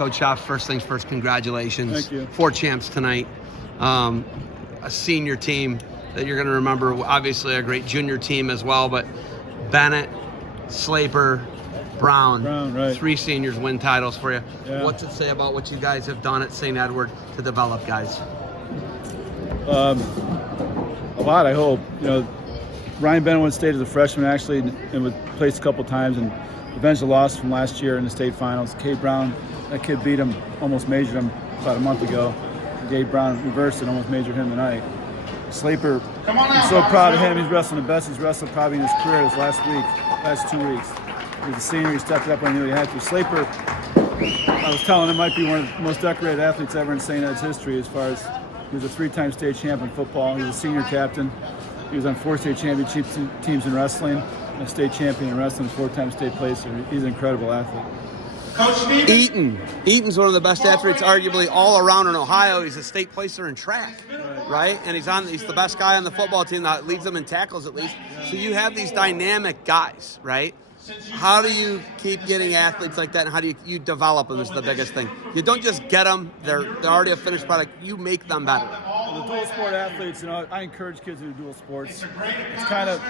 Coach Heff, first things first, congratulations. Thank you. 4 champs tonight. A senior team that you're going to remember, obviously a great junior team as well, but Bennett, Slaper, Brown, right. 3 seniors win titles for you. Yeah. What's it say about what you guys have done at St. Edward to develop guys? A lot, I hope. Ryan Bennett stayed as a freshman actually and was placed a couple times and avenged the loss from last year in the state finals. Cade Brown, that kid beat him, almost majored him about a month ago. Gabe Brown reversed it, almost majored him tonight. Slaper, I'm so proud of him. He's wrestling the best he's wrestled probably in his career this last 2 weeks. He's a senior, he stepped up when he knew he had to. Slaper, I was telling him, might be one of the most decorated athletes ever in St. Ed's history as far as he was a 3-time state champion in football. He was a senior captain. He was on 4 state championship teams in wrestling, a state champion in wrestling, 4-time state placer. He's an incredible athlete. Eaton's one of the best athletes arguably all around in Ohio. He's a state placer in track, right? And he's the best guy on the football team that leads them in tackles at least. So you have these dynamic guys, right? How do you keep getting athletes like that, and how do you develop them is the biggest thing. You don't just get them, they're already a finished product, you make them better. Well, the dual sport athletes, I encourage kids to do dual sports. It's kind of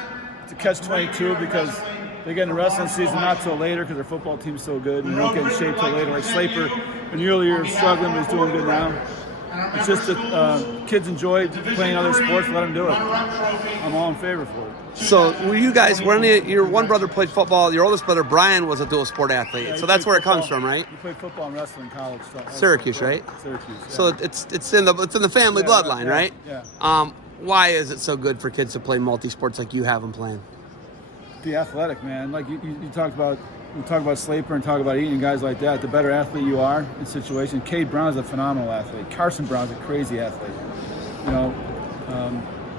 a catch-22 because they get in the wrestling season not till later because their football team's so good and they don't get in shape till later. Like Slaper, in the early years struggling, but he's doing good now. It's just that kids enjoy playing other sports, let them do it. I'm all in favor for it. So were you guys, your one brother played football, your oldest brother Brian was a dual sport athlete, Yeah, so that's where it comes football. from, right? He played football and wrestling in college. Syracuse, right? Syracuse. Yeah. So it's in the family bloodline, right? Yeah. Why is it so good for kids to play multi-sports like you have them playing? Be athletic, man. Like you talk about. We talk about Slaper and talk about Eaton and guys like that. The better athlete you are in situations. Cade Brown is a phenomenal athlete. Carson Brown's a crazy athlete.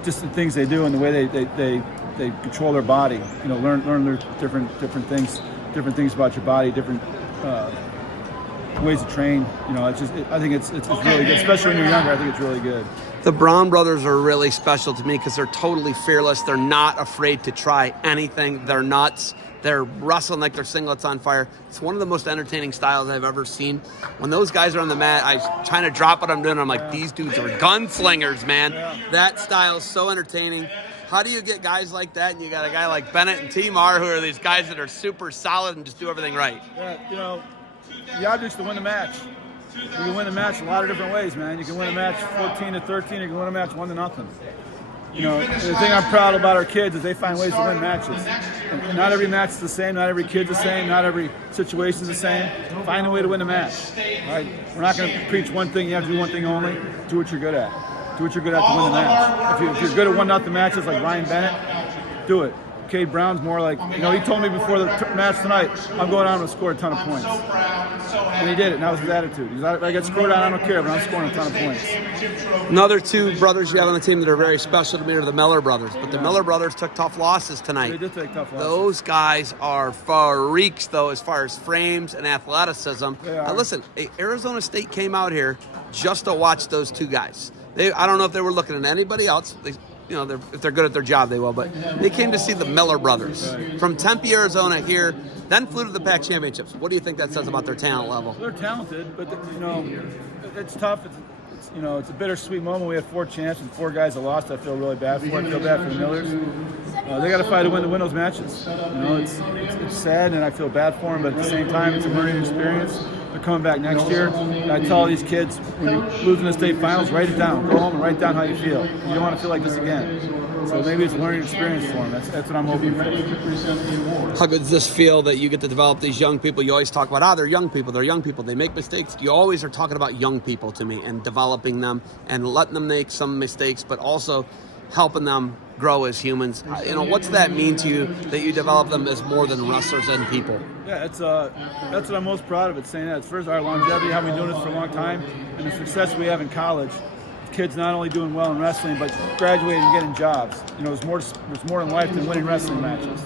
Just the things they do and the way they control their body. Learn their different things about your body, different ways to train. I think it's really good, especially when you're younger. I think it's really good. The Brown brothers are really special to me because they're totally fearless. They're not afraid to try anything. They're nuts. They're wrestling like their singlets on fire. It's one of the most entertaining styles I've ever seen. When those guys are on the mat, I trying to drop what I'm doing. I'm like, these dudes are gunslingers, man. That style is so entertaining. How do you get guys like that? And you got a guy like Bennett and T-Mar who are these guys that are super solid and just do everything right. Yeah, the object's to win the match. You can win the match a lot of different ways, man. You can win a match 14-13. You can win a match 1-0. The thing I'm proud about our kids is they find ways to win matches. And not every match is the same. Not every kid's the same. Not every situation is the same. Find a way to win a match. Right? We're not going to preach one thing. You have to do one thing only. Do what you're good at. Do what you're good at to win the match. If you're good at 1-0 matches like Ryan Bennett, do it. Cade Brown's more like, he told me before the match tonight, I'm going out and score a ton of points. And he did it, and that was his attitude. He's like, I get scored out, I don't care, but I'm scoring a ton of points. Another 2 brothers you have on the team that are very special to me are the Miller brothers. But the Miller brothers took tough losses tonight. They did take tough losses. Those guys are freaks, though, as far as frames and athleticism. Now, listen, Arizona State came out here just to watch those 2 guys. I don't know if they were looking at anybody else. If they're good at their job, they will. But they came to see the Miller brothers from Tempe, Arizona here, then flew to the PAC championships. What do you think that says about their talent level? They're talented, but, it's tough. It's a bittersweet moment. We had 4 champs and 4 guys that lost. I feel really bad for. I feel bad for the Millers. They got to fight to win those matches. It's sad, and I feel bad for them. But at the same time, it's a learning experience. They're coming back next year. And I tell all these kids, when you lose in the state finals, write it down. Go home and write down how you feel. You don't want to feel like this again. So maybe it's a learning experience for them. That's what I'm hoping for. How good does this feel that you get to develop these young people? You always talk about, they're young people. They're young people. They make mistakes. You always are talking about young people to me and developing them and letting them make some mistakes, but also helping them grow as humans. What's that mean to you that you develop them as more than wrestlers and people? Yeah, that's what I'm most proud of at St. Ed's. First, our longevity, how we've been doing this for a long time, and the success we have in college. Kids not only doing well in wrestling, but graduating and getting jobs. There's more in life than winning wrestling matches.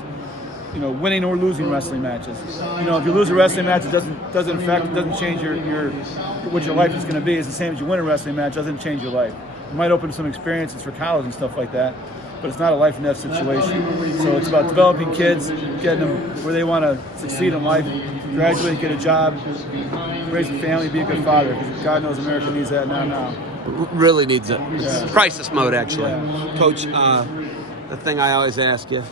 Winning or losing wrestling matches. If you lose a wrestling match, it doesn't change what your life is going to be. It's the same as you win a wrestling match. It doesn't change your life. It might open some experiences for college and stuff like that. but it's not a life and death situation. So it's about developing kids, getting them where they want to succeed in life, graduate, get a job, raise a family, be a good father. Because God knows America needs that now. Really needs it. Yeah. Crisis mode, actually. Yeah. Coach, the thing I always ask you,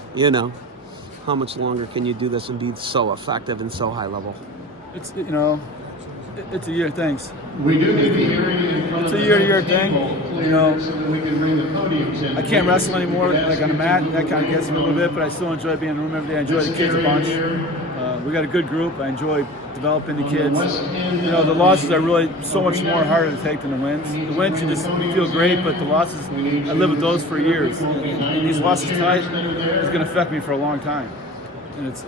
how much longer can you do this and be so effective and so high level? It's it's a year. Thanks. It's a year-to-year thing. I can't wrestle anymore like on a mat. That kind of gets me a little bit, but I still enjoy being in the room every day. I enjoy the kids a bunch. We got a good group. I enjoy developing the kids. The losses are really so much more harder to take than the wins. The wins you feel great, but the losses, I live with those for years. And these losses tonight is going to affect me for a long time. And it's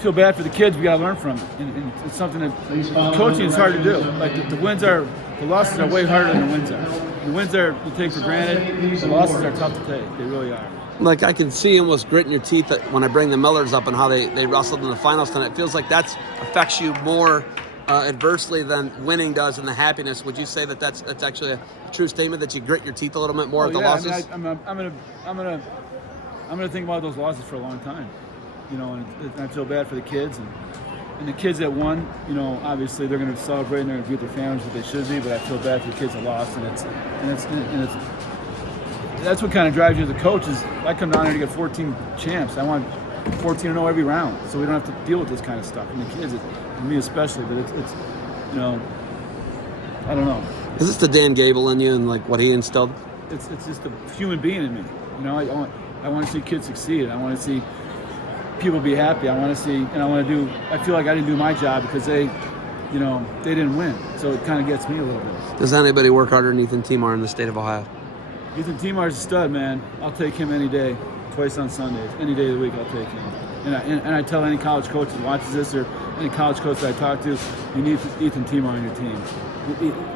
feel bad for the kids. We got to learn from it, and it's something that coaching is hard to do. Like the losses are way harder than the wins are. The wins are you take for granted. The losses are tough to take. They really are. Like I can see almost gritting your teeth when I bring the Millers up and how they wrestled in the finals tonight. It feels like that affects you more adversely than winning does, and the happiness. Would you say that's actually a true statement that you grit your teeth a little bit more at the losses? I'm gonna think about those losses for a long time. And I feel bad for the kids and the kids that won. Obviously they're going to celebrate and they're going to be with their families what they should be. But I feel bad for the kids that lost, and that's what kind of drives you as a coach. Is I come down here to get 14 champs. I want 14-0 every round, so we don't have to deal with this kind of stuff. And the kids, and me especially, but it's I don't know. Is this the Dan Gable in you and like what he instilled? It's just a human being in me. I want to see kids succeed. I want to see people be happy. I want to see, and I feel like I didn't do my job because they didn't win. So it kind of gets me a little bit. Does anybody work harder than Ethan Timar in the state of Ohio? Ethan Timar's a stud, man. I'll take him any day, twice on Sundays. Any day of the week, I'll take him. And I tell any college coach that watches this or any college coach that I talk to, you need Ethan Timar on your team.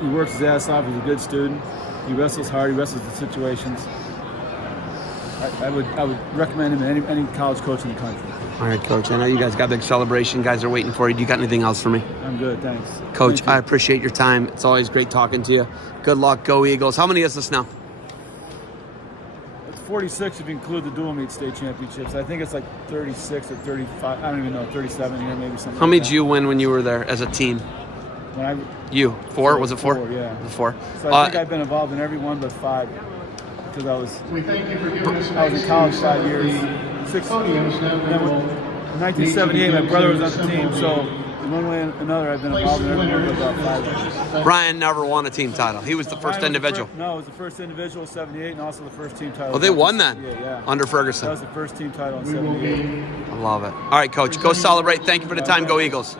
He works his ass off. He's a good student. He wrestles hard. He wrestles the situations. I would recommend him to any college coach in the country. All right, Coach. I know you guys got a big celebration. Guys are waiting for you. Do you got anything else for me? I'm good, thanks. Coach, I appreciate your time. It's always great talking to you. Good luck. Go Eagles. How many is this now? It's 46 if you include the dual meet state championships. I think it's like 36 or 35. I don't even know. 37 here, maybe something. How many did you win when you were there as a team? You? 4? Was it 4? 4, yeah. It was 4. So I think I've been involved in every one but 5. Because I was in college 5 years. 6. And then in 1978, my brother was on the team. So in one way or another, I've been involved in every one but about 5 years. Brian never won a team title. He was the first individual. It was the first individual in 78 and also the first team title. Oh, they won then? Yeah. Under Ferguson. That was the first team title in 78. I love it. All right, Coach. Go celebrate. Thank you for the time. Go Eagles.